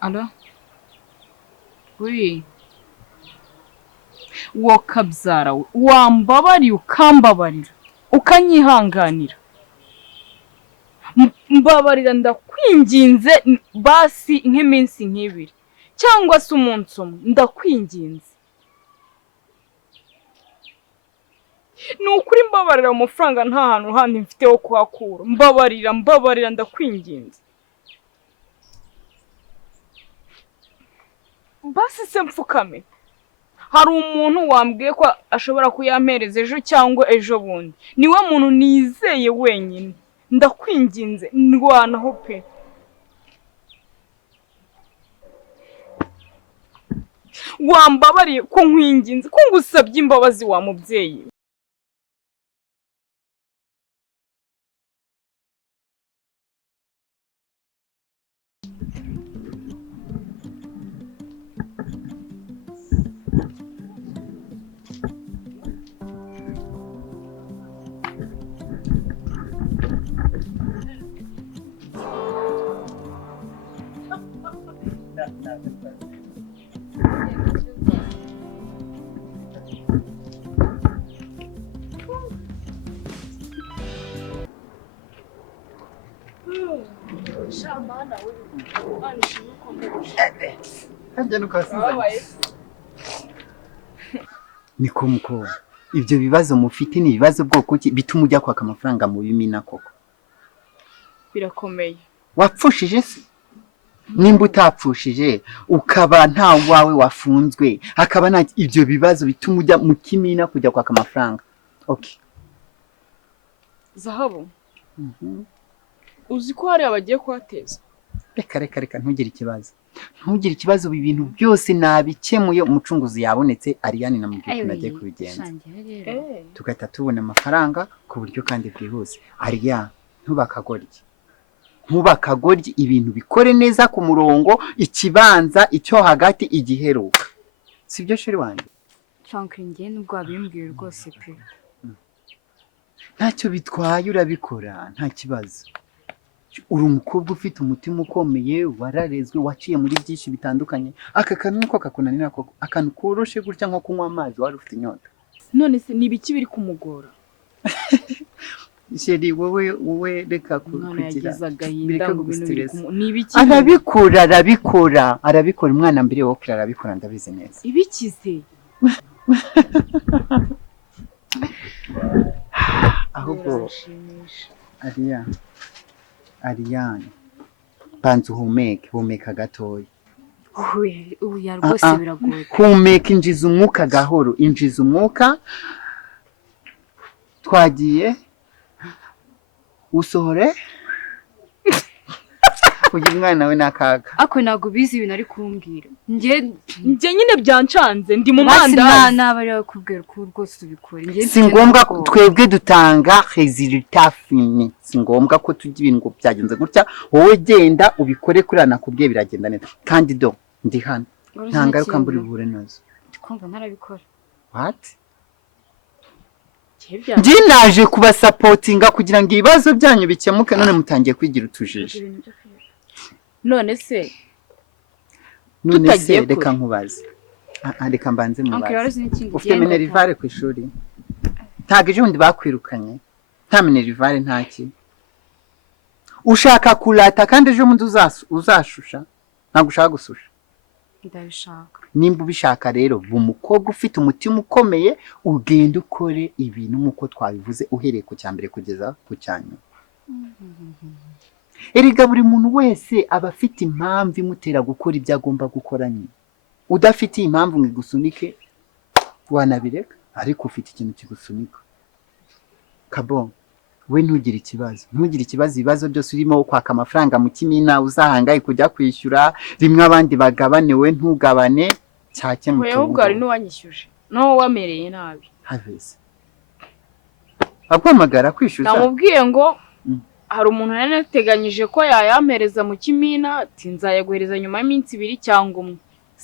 Alo? Oui. Wakabyara we. Wambabariye ukambabarira. Ukanyihanganira. Mbabarira ndakwinginze basi nk'iminsi nk'ibiri. Cyangwa se umunsi umwe ndakwinginze. Nukuri mbabarira amafaranga nta hantu handi mfite ho kuhakura. Mbabarira ndakwinginze. Basi se mfukame. Hari umuntu wambwiye ko ashobora kuyampereza ejo cyangwa ejo bundi. Niwe muntu nizeye wenyine. Ndakwinginze ndwanaho pe. Wambabariye ko nkwinginze ko ngusabye imbabazi wa mubyeyi. Niko muko ibyo bibazo mufite ni ibibazo bwoko ki bituma ujya kwaka amafaranga mu bimina koko? Birakomeye. Wapfushije se? Nimba utapfushije ukaba nta wawe wafunzwe hakaba nta ibyo bibazo bituma ujya mu kimina kujya kwaka amafaranga. Okay. Zahabu. Uzi ko hari abagiye kuhateza? Reka ntugire ikibazo. Ntugire ikibazo ibintu byose nabikemuye umucunguzi yabonetse Ariane namubwiye nagiye kubigenza. Tugahita tubona amafaranga ku buryo kandi bwihuse. Ariane ntubakagorye ibintu bikore neza ku murongo ikibanza icyo hagati igiheruka. Sibyo shiri wanjye? Shankiri ngiye nubwo wabimbwiye rwose pe. Ntacyo bitwaye urabikora nta kibazo. Uri umukobwa ufite umutima ukomeye wararezwe waciye muri byinshi bitandukanye. Aka kantu niko kakunanira koko akantu koroshe gutya nko kunywa amazi wari ufite inyota. None se nibiki biri kumugora? Sheri wowe reka kugira bireka gustress. Nibiki? Arabikora umwana mbere wo kira arabikora ndabizi neza. Ibikize? Ahubwo Ariane banza humeka gatoya. Ya rwose biragoye. Humeka injiza umwuka gahoro, injiza umwuka. Twagiye usohore kugira umwana we nakaga. Ako nago bizi ibintu ari kumbwira. Nje nyine byancanze ndi mu manda. Basi nabari bakubwira ko rwose tubikora. Si ngombwa twebwe dutanga resultat fini. Si ngombwa ko tujya ibintu byagenze gutya wowe genda ubikore kuri nakubwiye biragenda neza. Kandi do ndi hano. Nta ngaruka mburi buhure nazo. Ndikumva ntarabikora. What? Nje naje kuba supportinga kugira ngo ibibazo byanyu bikemuke none mutangiye kwigira utujije. None se reka nkubaze. Reka mbanze mubaze. Ufite minerivare ku ishuri? Ntago ejo bundi bakwirukanye. Nta minerivare ntaki. Ushaka kurata kandi ejo bundi uzashusha? Ntago ushaka gususha? Ndabishaka. Nimba ubishaka rero umukobwa ufite umutima ukomeye ugenda ukore ibintu nkuko twabivuze uhereye ku cyambere kugeza ku cyanyuma. Erega buri muntu wese aba afite impamvu imutera gukora ibyo agomba gukora nyine. Udafite impamvu ngo igusunike wanabireka ariko ufite ikintu kigusunika. Kabo we ntugire ikibazo. Ibibazo byose urimo kwaka amafaranga mu kimina uzahangaye kujya kwishyura rimwe abandi bagabane we ntugabane cyake mu cyo. Wewe ari n'uwanyishyuje. No wamereye nabi. Havese. Akwamagara kwishyuza. Namubwiye ngo hari umuntu nateganyije ko yayampereza mu kimina ati nzayaguhereza nyuma y'iminsi 2 cyangwa 1.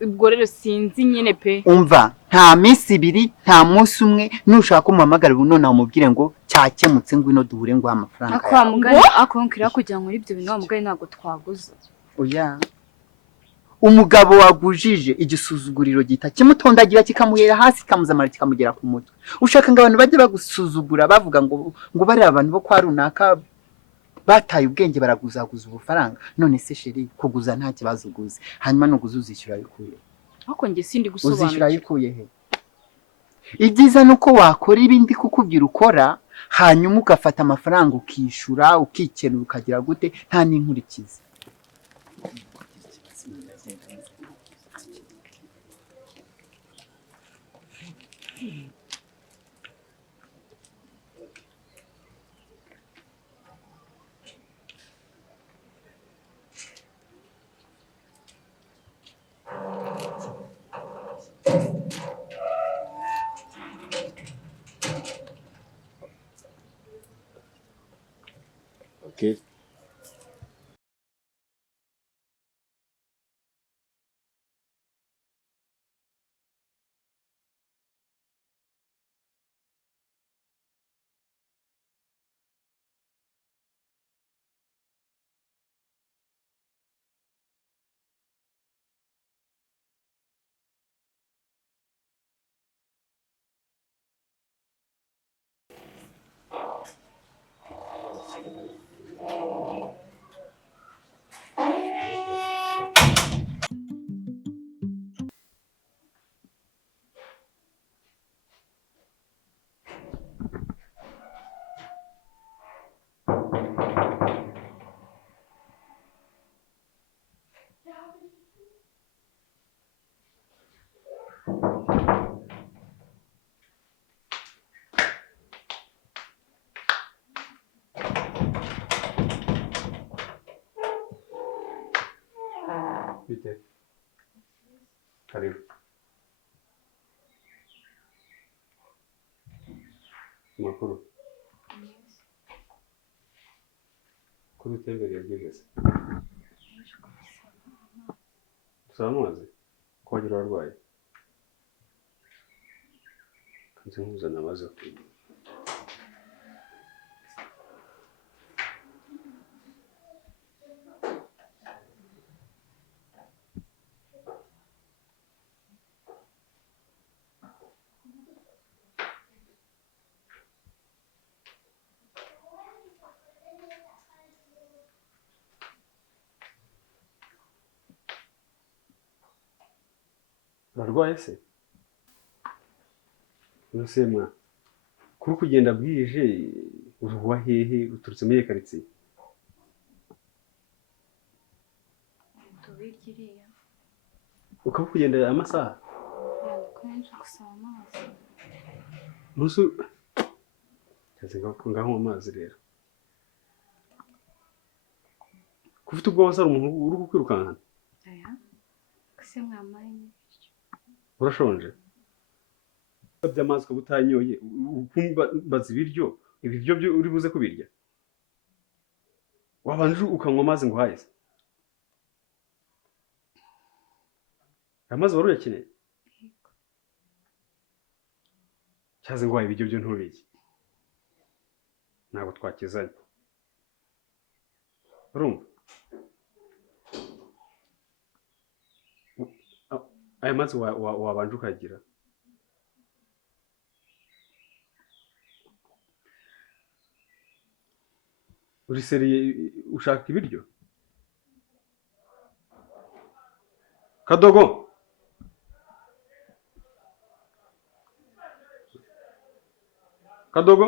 Ubwo rero sinzi nyine pe. Umva nta minsi 2 nta munsi umwe nushaka umuhamagara none umubwire ngo cyakemutse ngwino duhure ngo amafaranga. Akwamugana akonkira kugira ngo ibyo bintu wamugane ntago twaguze. Oya. umugabo wagujije igisuzuguriro gita kimutondagira kikamuhera hasi kamuzamara kikamugera ku mutwe. Ushaka ngo abantu bajye bagusuzugura bavuga ngo bari abantu bo kwa runaka bataye ubwenge baraguzaguza ubufaranga. None se sheri kuguza nta kibazo uguze, hanyuma nuguza uzishyura bikuye. Ariko njye sindi gusobanura. Uzishyura bikuye he? Ibyiza nuko wakora ibindi kukubwira ukora, hanyuma ugafata amafaranga ukishura ukikenura ukagira gute nta n'inkurikizi. Okay. Bite? Karibu. Makuru. Kuri utembere byigeze. Samaze. Ko wagira warwaye. Kanze nkuzana amazi akwiye. Urarwaye se? Nusema kuri kugenda bwije uruwa hehe uturutse muri karitsiye? Tubikiriya. Ukaba kugenda amasaha? Kenshi gusaba amazi. Nusu kaze ngaho amazi rero. Kufite ubwo wasara umuntu uri kukwirukankana? Aya. Kase mwamaye. Urashonje? By'amazi ko butanyoye ukumva bazi ibiryo ibiryo byo uri buze kubirya. Wabanje ukanywa amazi ngo hayese. Amazi wari uyakeneye? Cyaze ngo ibiryo byo nturiye. Ntabwo twakizanye. Urumva? Aya mazi wabanje ukagira. Uri seriye ushaka ibiryo? Kadogo. Kadogo.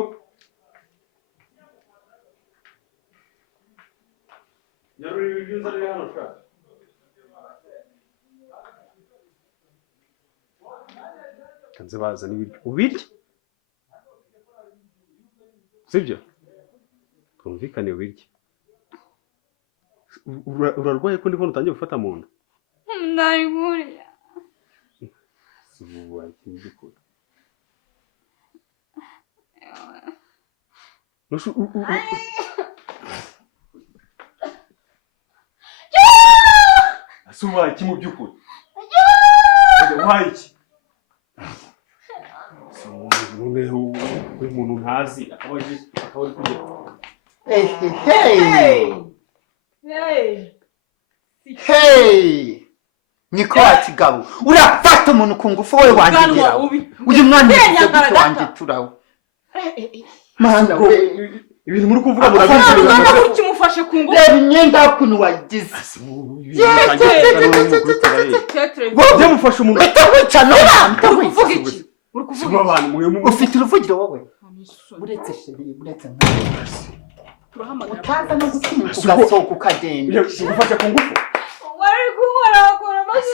Yaruri ibiryo nzari hano shaka. Kanze baza n'ibiryo. Ubirya? Sibyo? Twumvikane ubirya. Urarwaye ko ndibona utangiye gufata mu nda? Ndari buriya. Sibuwa ikindi. Nushu Asuba iki mu byukuri? Wayi iki? Umuntu ntazi akaba ari kujya. Hey! niko wakigabo urafata umuntu ku ngufu wowe wanjigera uyu mwana wanjye turawe mana we ibintu muri kuvuga murabizi ukimufashe ku ngufu reba imyenda y'ukuntu wagize byo mufashe umuntu utawica no uvuga iki uri kuvuga abantu ufite uruvugiro wowe uretse sheri uretse turahamagara utaza no gutuma ugasohoka ukagenda gufasha ku ngufu wari gukorakora maze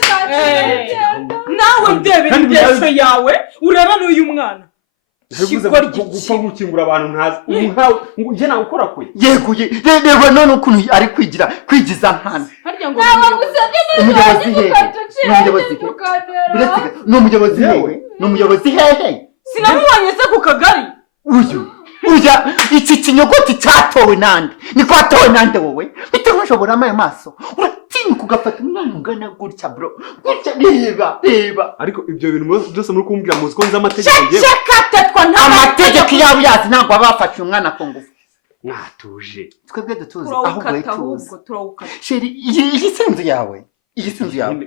nawe ndebera ingeso yawe ureba n'uyu mwana gupfa gukingura abantu ntazi njye nawe ukora kwe yeguye reba none ukuntu ari kwigiza nkana umuyobozi hehe sinamubonye se ku kagari uya iki kinyogoti cyatowe nande niko watowe nande wowe bite ntushobora amaye maso uratinyuka ugafata umwana ungana gutya bro gutya reba ariko ibyo bintu byose muri kumbwira muzi ko nzi amategeko ngewe amategeko yabo yazi ntabwo bafashe umwana ku ngufu mwatuje twebwe dutuze ahubwo tuzi turawukata sheri iyi sinzu yawe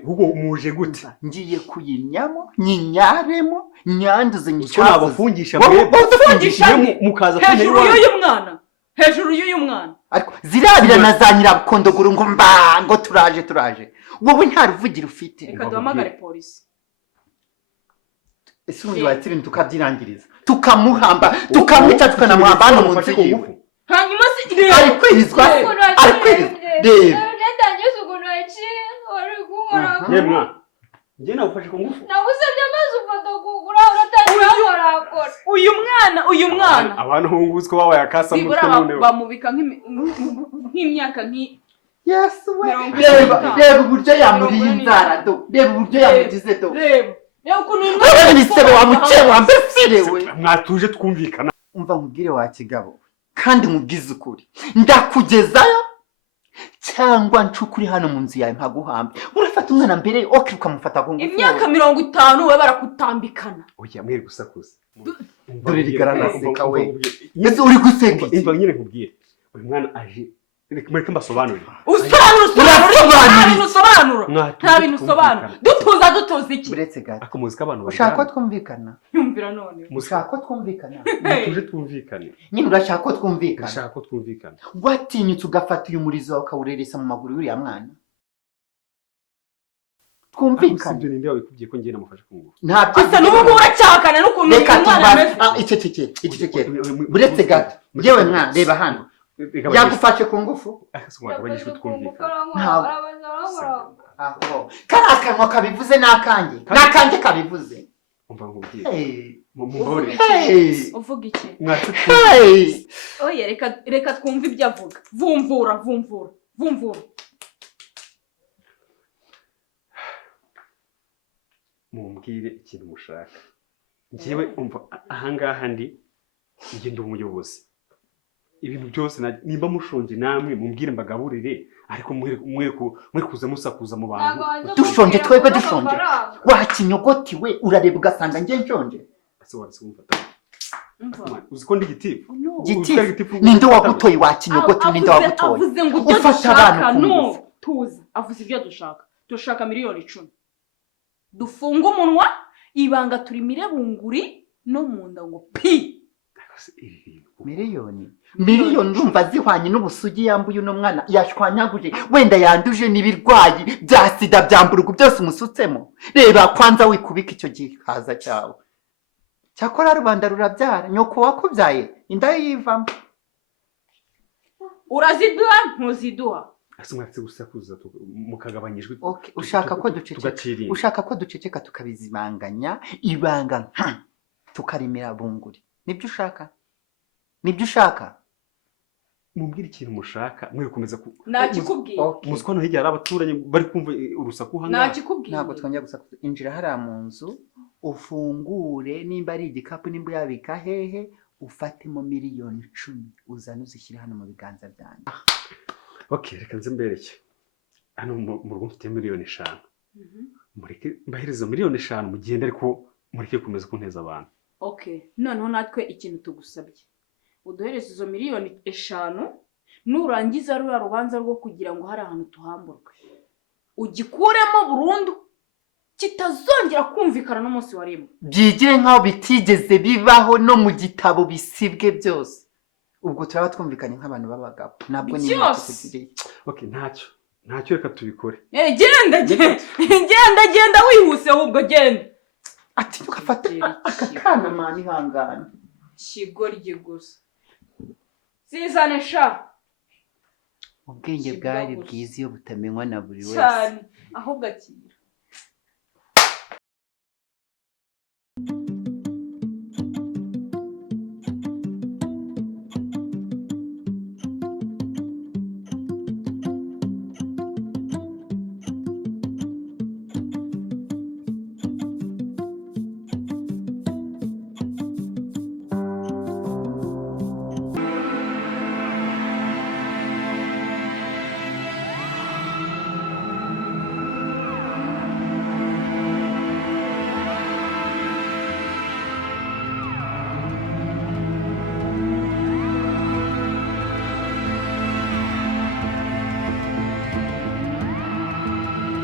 ahubwo muje gute ngiye kuyinyamo nyinyaremo nyanduze icyo nabafungisha mwebwe mukaza hejuru y'uyu mwana ariko zirabira na za nyirabukondoguru ngo turaje wowe nta ruvugira ufite reka duhamagare polisi ese ubundi watse ibintu tukabyirangiriza tukamuhamba tukamwica tukanamuhamba hano mu nzu yiwe hanyuma ari kwirizwa reba yemwa njye nawufashe ku ngufu nagusabye amazi ufata kugura uratangira korakora uyu mwana abantu hunguzi ko babaye akasa mu mutwe none bamubika nk'imyaka yesu we reba uburyo yamuriye inzara do reba uburyo yamugize do reba ukuntu ibisebe wamuciye wambesirewe mwatuje twumvikana umva nkubwire wa kigabo kandi nkubwize ukuri ndakugezayo cyangwa ncukuri hano mu nzu yawe mpaguhambe urafata umwana mbere oke ukamufata ku ngufu imyaka 50 we barakutambikana oya mwiri gusakuza dore rigaranaseka we ese uri guseka imva nyine nkubwire uyu mwana aje reka mbasobanurire nta bintu usobanura dutuza iki uretse gato akamuzi k'abantu ushaka ko twumvikana yumvira none ushaka ko twumvikana tuje twumvikane nyine urashaka ko twumvikana ushaka ko twumvikana watinyutse ugafata uyu murizo wawe ukawureresa mu maguru y'uriya mwana twumvikane ibyo ninde wabikubwiye ko ngiye namufashe ku ngufu ntabyo asa n'ubu uracyahakana n'ukuntu umwana ameze icecekere uretse gato yewe mwana reba hano yagufashe ku ngufu kari akanwa kabivuze n'akanjye kabivuze umva nkubwire mumbore uvuga iki mwatse oya reka twumve ibyo avuga vumvura mumbwire ikintu mushaka njyewe umva ahangaha ndi umuyobozi ibintu byose nimba mushonje namwe mumbwire mbagaburire ariko mwe kuza musakuza mu bantu dushonje twebwe dushonje wakinyogotiwe urareba ugasanga njye nshonje ase warase umfata uzi ko ndi gitifu ninde wagutoye wakinyogoti ninde wagutoye avuze ngo ibyo dushaka no tuza avuze ibyo dushaka miliyoni 10 dufunga umunwa ibanga turi mirebunguri no munda ngo pi miliyoni ndumva zihwanye n'ubusugi yambuye uno mwana yashwanyaguje wenda yanduje n'ibirwayi bya sida byamburugu byose umusutsemo reba kwanza wikubika icyo gihaza cyawe cyakora rubanda rurabyara nyoko wakubyaye inda yivamo uraziduha ntuziduha ase mwatse gusakuza mukagabanyijwe ushaka ko duceceka tukabizibanganya ibanga tukarimira bunguri nibyo ushaka mumbwire ikintu mushaka mwe gukomeza nakikubwiye muzi ko hano hirya hari abaturanyi bari kumva urusaku hano nakikubwiye ntabwo twongera gusakuza injira hariya mu nzu ufungure nimba ari igikapu nimba yabika hehe ufatemo miliyoni 10 uzane uzishyire hano mu biganza byanjye okay reka nze mbereke hano mu rugo mfite miliyoni 5 mureke mbahereza miliyoni 5 mugende ariko mureke kumeza kunteza abantu okay noneho natwe ikintu tugusabye uduhereze izo miliyoni 5 nurangiza rura rubanza rwo kugira ngo hari ahantu tuhamburwe ugikuremo burundu kitazongera kumvikana n'umunsi wa rimwe. byigire nk'aho bitigeze bibaho no mu gitabo bisibwe byose. Ubwo turaba twumvikanye nk'abantu b'abagabo. Ntabwo ni byose. Okay, ntacyo reka tubikore. Genda wihuse ahubwo genda. Ati ugafata aka kana mani ihangane. Kigoryi gusa. Sizane sha. Ubwenge bwari bwiza iyo butamenywa na buri wese. Cyane ahubwo ati